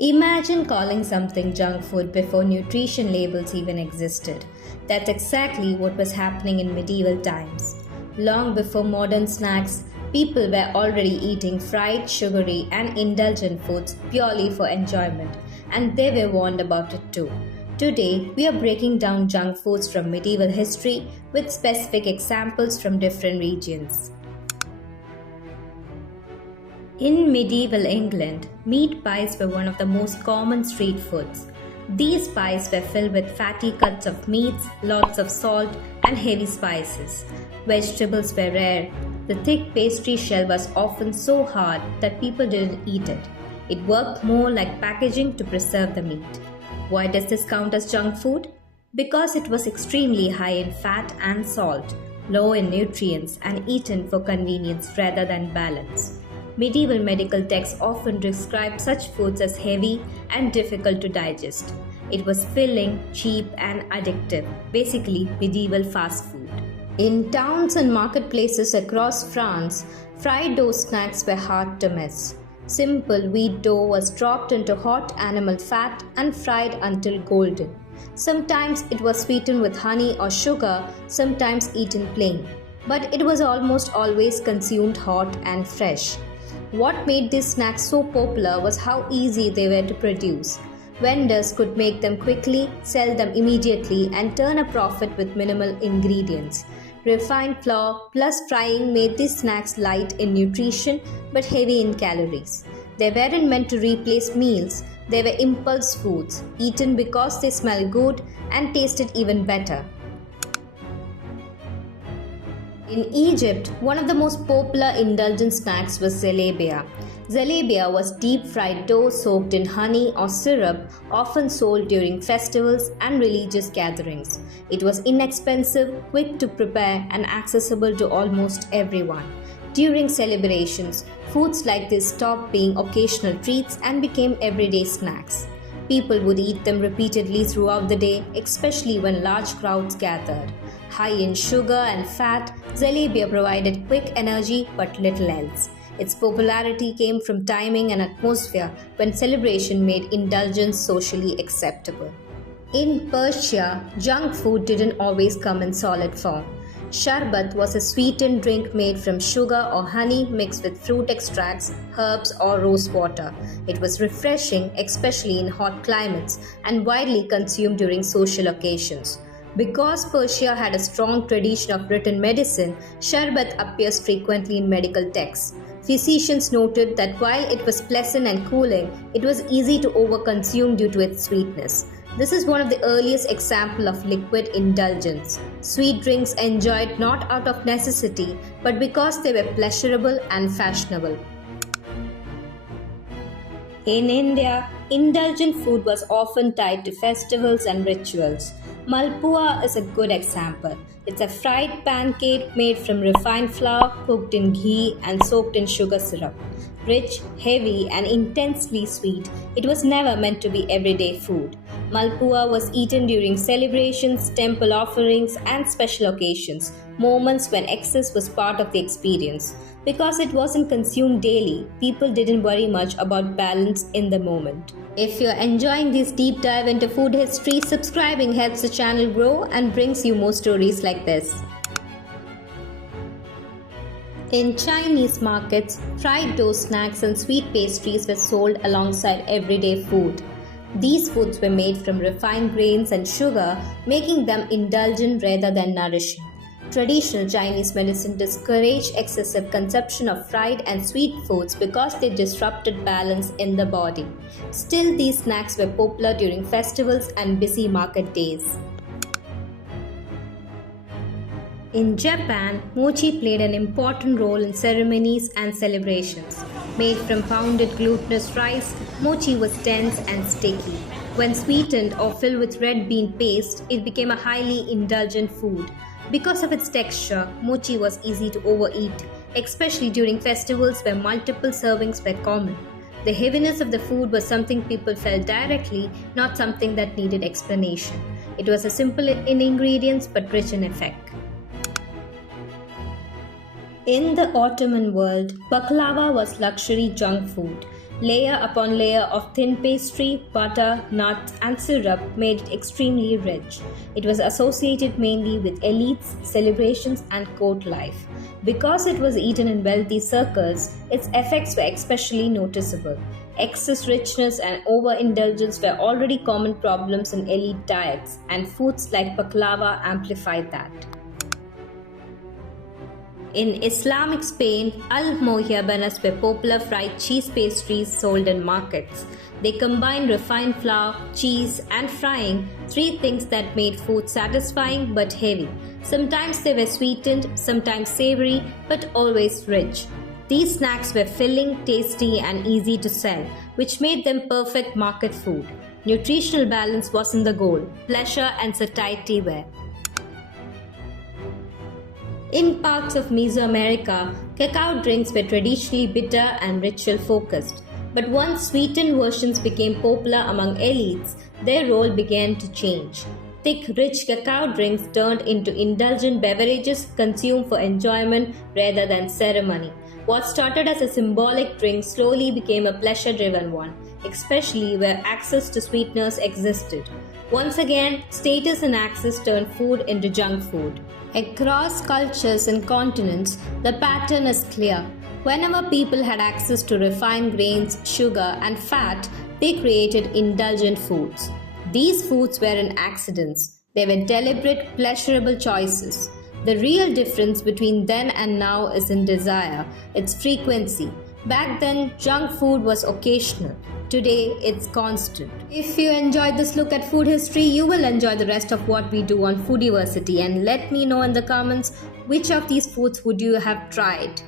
Imagine calling something junk food before nutrition labels even existed. That's exactly what was happening in medieval times. Long before modern snacks, people were already eating fried, sugary, and indulgent foods purely for enjoyment, and they were warned about it too. Today, we are breaking down junk foods from medieval history with specific examples from different regions. In medieval England, meat pies were one of the most common street foods. These pies were filled with fatty cuts of meats, lots of salt, and heavy spices. Vegetables were rare. The thick pastry shell was often so hard that people didn't eat it. It worked more like packaging to preserve the meat. Why does this count as junk food? Because it was extremely high in fat and salt, low in nutrients, and eaten for convenience rather than balance. Medieval medical texts often describe such foods as heavy and difficult to digest. It was filling, cheap, and addictive, basically medieval fast food. In towns and marketplaces across France, fried dough snacks were hard to miss. Simple wheat dough was dropped into hot animal fat and fried until golden. Sometimes it was sweetened with honey or sugar, sometimes eaten plain. But it was almost always consumed hot and fresh. What made these snacks so popular was how easy they were to produce. Vendors could make them quickly, sell them immediately, and turn a profit with minimal ingredients. Refined flour plus frying made these snacks light in nutrition but heavy in calories. They weren't meant to replace meals, they were impulse foods, eaten because they smelled good and tasted even better. In Egypt, one of the most popular indulgent snacks was zalabia. Zalabia was deep-fried dough soaked in honey or syrup, often sold during festivals and religious gatherings. It was inexpensive, quick to prepare, and accessible to almost everyone. During celebrations, foods like this stopped being occasional treats and became everyday snacks. People would eat them repeatedly throughout the day, especially when large crowds gathered. High in sugar and fat, zalabia provided quick energy but little else. Its popularity came from timing and atmosphere when celebration made indulgence socially acceptable. In Persia, junk food didn't always come in solid form. Sharbat was a sweetened drink made from sugar or honey mixed with fruit extracts, herbs, or rose water. It was refreshing, especially in hot climates, and widely consumed during social occasions. Because Persia had a strong tradition of written medicine, sharbat appears frequently in medical texts. Physicians noted that while it was pleasant and cooling, it was easy to overconsume due to its sweetness. This is one of the earliest examples of liquid indulgence. Sweet drinks enjoyed not out of necessity, but because they were pleasurable and fashionable. In India, indulgent food was often tied to festivals and rituals. Malpua is a good example. It's a fried pancake made from refined flour, cooked in ghee, and soaked in sugar syrup. Rich, heavy, and intensely sweet, it was never meant to be everyday food. Malpua was eaten during celebrations, temple offerings, and special occasions, moments when excess was part of the experience. Because it wasn't consumed daily, people didn't worry much about balance in the moment. If you're enjoying this deep dive into food history, subscribing helps the channel grow and brings you more stories like this. In Chinese markets, fried dough snacks and sweet pastries were sold alongside everyday food. These foods were made from refined grains and sugar, making them indulgent rather than nourishing. Traditional Chinese medicine discouraged excessive consumption of fried and sweet foods because they disrupted balance in the body. Still, these snacks were popular during festivals and busy market days. In Japan, mochi played an important role in ceremonies and celebrations. Made from pounded glutinous rice, mochi was dense and sticky. When sweetened or filled with red bean paste, it became a highly indulgent food. Because of its texture, mochi was easy to overeat, especially during festivals where multiple servings were common. The heaviness of the food was something people felt directly, not something that needed explanation. It was simple in ingredients but rich in effect. In the Ottoman world, baklava was luxury junk food. Layer upon layer of thin pastry, butter, nuts, and syrup made it extremely rich. It was associated mainly with elites, celebrations, and court life. Because it was eaten in wealthy circles, its effects were especially noticeable. Excess richness and overindulgence were already common problems in elite diets, and foods like baklava amplified that. In Islamic Spain, al-mohibanas were popular fried cheese pastries sold in markets. They combined refined flour, cheese, and frying, three things that made food satisfying but heavy. Sometimes they were sweetened, sometimes savory, but always rich. These snacks were filling, tasty, and easy to sell, which made them perfect market food. Nutritional balance wasn't the goal, pleasure and satiety were. In parts of Mesoamerica, cacao drinks were traditionally bitter and ritual focused. But once sweetened versions became popular among elites, their role began to change. Thick, rich cacao drinks turned into indulgent beverages consumed for enjoyment rather than ceremony. What started as a symbolic drink slowly became a pleasure-driven one, especially where access to sweeteners existed. Once again, status and access turned food into junk food. Across cultures and continents, the pattern is clear. Whenever people had access to refined grains, sugar, and fat, they created indulgent foods. These foods weren't accidents, they were deliberate, pleasurable choices. The real difference between then and now is in desire, its frequency. Back then, junk food was occasional. Today, it's constant. If you enjoyed this look at food history, you will enjoy the rest of what we do on Foodiversity, and let me know in the comments which of these foods would you have tried.